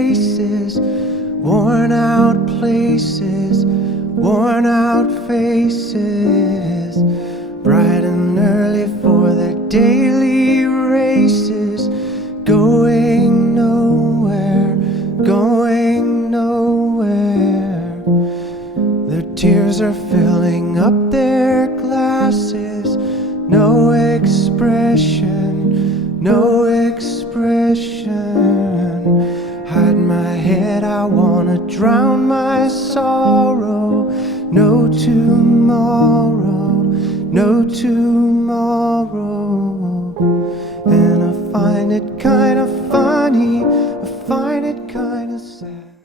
faces, worn out places, worn out faces, bright and early for their daily races, going nowhere, going nowhere. Their tears are filling up their glasses, no expression, no expression. Hide my head, I wanna drown my sorrow. No tomorrow, no tomorrow. And I find it kinda funny, I find it kinda sad.